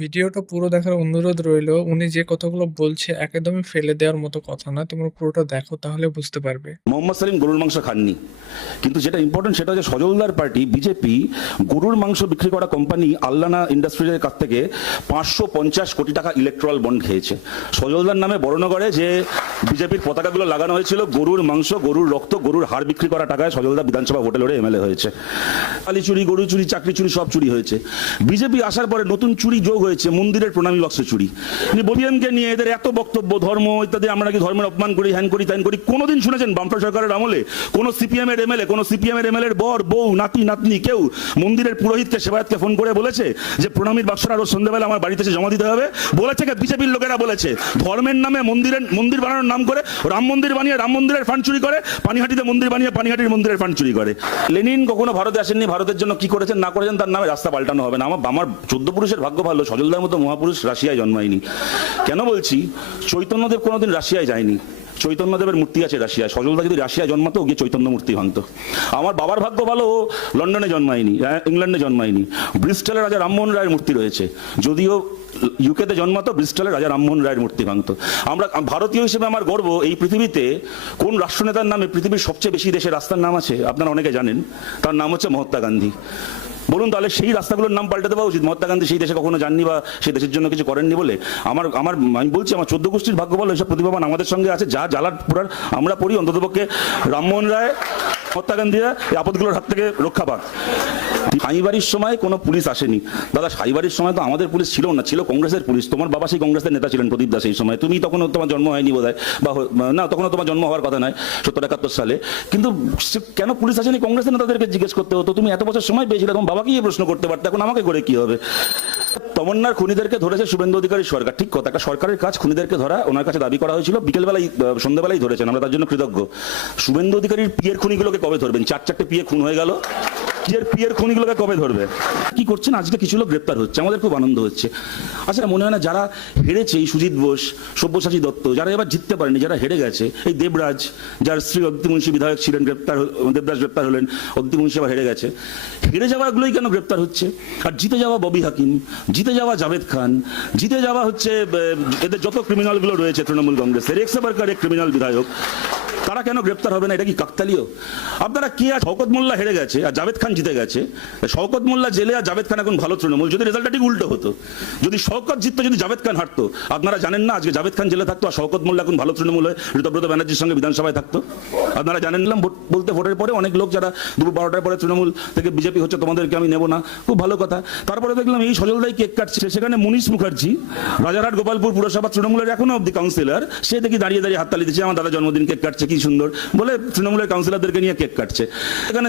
ভিডিওটা পুরো দেখার অনুরোধ রইলো। উনি যে কথাগুলো বলছে একদমই ফেলে দেওয়ার মতো কথা না। তোমরা পুরোটা দেখো তাহলে বুঝতে পারবে। মোহাম্মদ সেলিম গরুর মাংস খাননি, কিন্তু যেটা ইম্পর্টেন্ট সেটা হচ্ছে সজলদার পার্টি বিজেপি গরুর মাংস বিক্রি করা কোম্পানি আল্লানা ইন্ডাস্ট্রিজের কাছ থেকে 550 কোটি টাকা ইলেকট্রাল বন্ড খেয়েছে। সজলদার নামে বর্ণগড়ে যে বিজেপির পতাকাগুলো লাগানো হয়েছিল গরুর মাংস, গরুর রক্ত, গরুর হাড় বিক্রি করা টাকায় সজলদা বিধানসভা ভোটে লড়ে এমএলএ হয়েছে। কালী চুরি, গরু চুরি, চাকরি চুরি সব চুরি হয়েছে। বিজেপি আসার পরে নতুন চুরি যোগ হয়েছে, মন্দিরের প্রণামী বাক্স চুরি। বলিয়ানকে নিয়ে এদের এত বক্তব্য, ধর্ম ইত্যাদি, আমরা নাকি ধর্মের অপমান করি, হ্যান করি, ত্যান করি। কোনোদিন শুনেছেন বামফ্রন্ট সরকারের আমলে কোন সিপিএম এর এমএলএ, কোন সিপিএম এর এমএলএ এর বর, বউ, নাতি, নাতনি কেউ মন্দিরের পুরোহিতকে, সেবায়তকে ফোন করে বলেছে যে প্রণামীর বাক্সটা রোজ সন্ধ্যাবেলা আমার বাড়িতে এসে জমা দিতে হবে? বলেছে কে? বিজেপির লোকেরা বলেছে। ধর্মের নামে মন্দির বানানোর নাম করে রাম মন্দির বানিয়ে রাম মন্দিরের ফান্ড চুরি করে, পানিহাটিতে মন্দির বানিয়ে পানিহাটির মন্দিরের ফান্ড চুরি করে। লেনিন কখনো ভারতে আসেননি, ভারতের জন্য কি করেছেন না করেছেন তার নামে রাস্তা পাল্টানো হবে না। আমার 14 পুরুষের ভাগ্য ভালো, সজলদার মতো মহাপুরুষ রাশিয়ায় জন্মায়নি। কেন বলছি? চৈতন্যদেব কোনোদিন রাশিয়ায় যায়নি। চৈতন্যদেবের মূর্তি আছে রাশিয়ায়। সজলদা যদি রাশিয়ায় জন্মাতো, গিয়ে চৈতন্য মূর্তি ভাঙতো। আমার বাবার ভাগ্য ভালো, ও লন্ডনে জন্মায়নি, ইংল্যান্ডে জন্মায়নি। ব্রিস্টলের রাজা রামমোহন রায়ের মূর্তি রয়েছে। যদিও ইউকেতে জন্মাতো, ব্রিস্টলের রাজা রামমোহন রায়ের মূর্তি ভাঙতো। আমরা ভারতীয় হিসেবে আমার গর্ব, এই পৃথিবীতে কোন রাষ্ট্রনেতার নামে পৃথিবীর সবচেয়ে বেশি দেশের রাস্তার নাম আছে আপনারা অনেকে জানেন। তার নাম হচ্ছে মহাত্মা গান্ধী। বলুন তাহলে সেই রাস্তাগুলোর নাম পাল্টে দেওয়া উচিত। মহাত্মা গান্ধী সেই দেশে কখনো যাননি বা সেই দেশের জন্য কিছু করেননি বলে আমি বলছি আমার 14 গোষ্ঠীর ভাগ্য ভালো, এসব প্রতিভাবান আমাদের সঙ্গে আছে। যা জ্বালার পুরার আমরা পড়ি, অন্ততপক্ষে রামমোহন রায়, মহাত্মা গান্ধীরা এই আপদগুলোর হাত থেকে রক্ষা পাক। সাইবাড়ির সময় কোনো পুলিশ আসেনি দাদা। সাইবাড়ির সময় তো আমাদের পুলিশ ছিল না, ছিল কংগ্রেসের পুলিশ। তোমার বাবা সেই কংগ্রেসের নেতা ছিলেন, প্রদীপ দাস। এই সময় তুমি তখন তোমার জন্ম হয়নি বোধ হয়, বা না তখনও তোমার জন্ম হওয়ার কথা নয়, 70-71 সালে। কিন্তু কেন পুলিশ আসেনি? কংগ্রেসের নেতাদেরকে জিজ্ঞেস করতে হতো। তুমি এত বছর সময় পেয়েছিলে, তোমার বাবাকে গিয়ে প্রশ্ন করতে পারতে, এখন আমাকে করে কি হবে? তমন্নার খুনিদেরকে ধরেছে শুভেন্দু অধিকারী সরকার, ঠিক কথা। একটা সরকারের কাজ খুনিদেরকে ধরা, ওনার কাছে দাবি করা হয়েছিল। বিকেলবেলায় সন্ধ্যাবেলায় ধরেছেন, আমরা তার জন্য কৃতজ্ঞ। শুভেন্দু অধিকারীর পিয়ের খুনিগুলোকে কবে ধরবেন? 4-4টে পিয়ে খুন হয়ে গেল, পিয়ের খুনিগুলোকে কবে ধরবে? কি করছেন? আজকে কিছু লোক গ্রেপ্তার হচ্ছে, আমাদের খুব আনন্দ হচ্ছে। আচ্ছা, মনে হয় না যারা হেরেছে, এই সুজিত বোস, সব্যসাচী দত্ত, যারা এবার জিততে পারেনি, যারা হেরে গেছে, এই দেবরাজ, যার স্ত্রী অদিতি মুন্সি বিধায়ক ছিলেন, দেবরাজ গ্রেপ্তার হলেন, অদিতি মুন্সি আবার হেরে গেছে। হেরে যাওয়াগুলোই কেন গ্রেপ্তার হচ্ছে? আর জিতে যাওয়া ববি হাকিম, জিতে যাওয়া জাভেদ খান, জিতে যাওয়া হচ্ছে এদের যত ক্রিমিনালগুলো রয়েছে তৃণমূল কংগ্রেসের, এক্স-বারকার এক ক্রিমিনাল বিধায়ক, তারা কেন গ্রেপ্তার হবে না? এটা কি কাকতালীয়? আপনারা কি? আর শওকত মোল্লা হেরে গেছে আর জাভেদ খান জিতে গেছে। শওকত মোল্লা জেলে আর জাভেদ খান এখন ভালো তৃণমূল। যদি রেজাল্টটা ঠিক উল্টো হতো, যদি শওকত জিততো, যদি জাভেদ খান হারতো, আপনারা জানেন না আজকে জাভেদ খান জেলে থাকতো আর শওকত মোল্লা এখন ভালো তৃণমূল হয়ে ঋতব্রত ব্যানার্জির সঙ্গে বিধানসভায় থাকতো? আপনারা জানেন না? ভোট বলতে ভোটের পরে অনেক লোক যারা দুপুর 12টার পরে তৃণমূল থেকে বিজেপি হচ্ছে, তোমাদেরকে আমি নেবো না, খুব ভালো কথা। তারপরে দেখলাম এই সজলদাই কেক কাটছে, সেখানে মনীষ মুখার্জি, রাজারহাট গোপালপুর পুরসভা তৃণমূলের এখনো অব্দি কাউন্সিলর, সে দেখি দাঁড়িয়ে দাঁড়িয়ে হাততালি দিচ্ছে, আমার দাদা জন্মদিন কেক কাটছে, কি সুন্দর বলে তৃণমূলের কাউন্সিলরদেরকে নিয়ে কেক কাটছে। এখানে